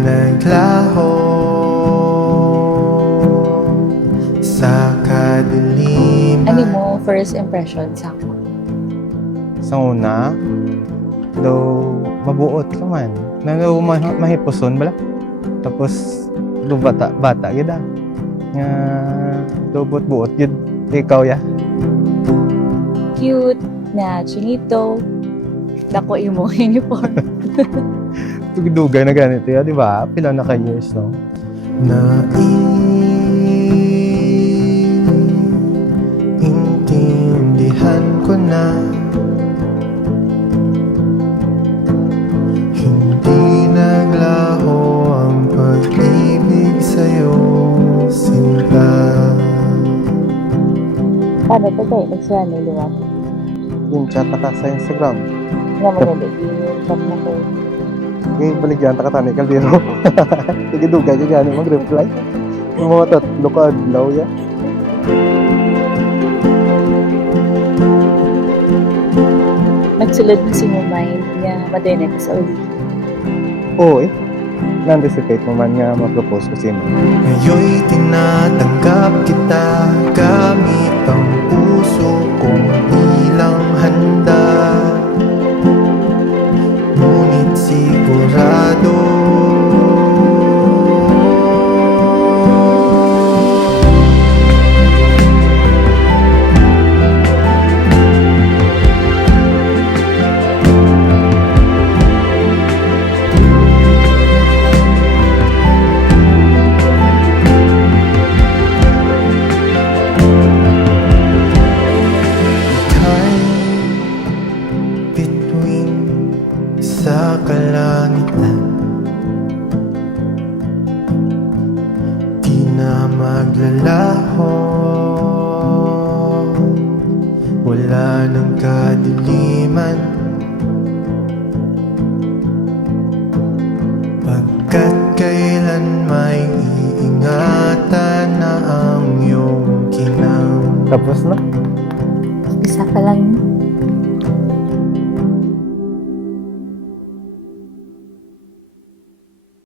naglaho sa kadiliman. Ano mo, first impression sa ako? Sa una, daw mabuot ka man. Daw mahipuson bala. Tapos, daw bata gid ah. Nga, daw buot gid. Ikaw ya. Cute na chinito. Dako imo uniform. Tugdugay na ganito ya, di ba? Pila na ka years, no? Naiintindihan ko na hindi naglaho ang pag-ibig sa'yo, sinta. Paano to tayo? Nagsuhan na liwat. Yung chat na ka sa Instagram. Nga magalit. Chat na ko. Ngayon baligyan ta katani kaldero. Tugdugay ka gani mag-reply. Yung mga tatlo ka adlaw ya. Nagsulod mo si mo mind niya madoy sa uli. Oo eh. Na-anticipate mo man nga ma-propose ko sino. Ngayon'y tinatanggap kita gamit ang puso kong bilang handa. Ngunit sigurado sa kalangitan, di na maglalaho, wala nang kadiliman, pagkat kailan may iingatan na ang iyong kinang. Tapos na? Isa pa lang.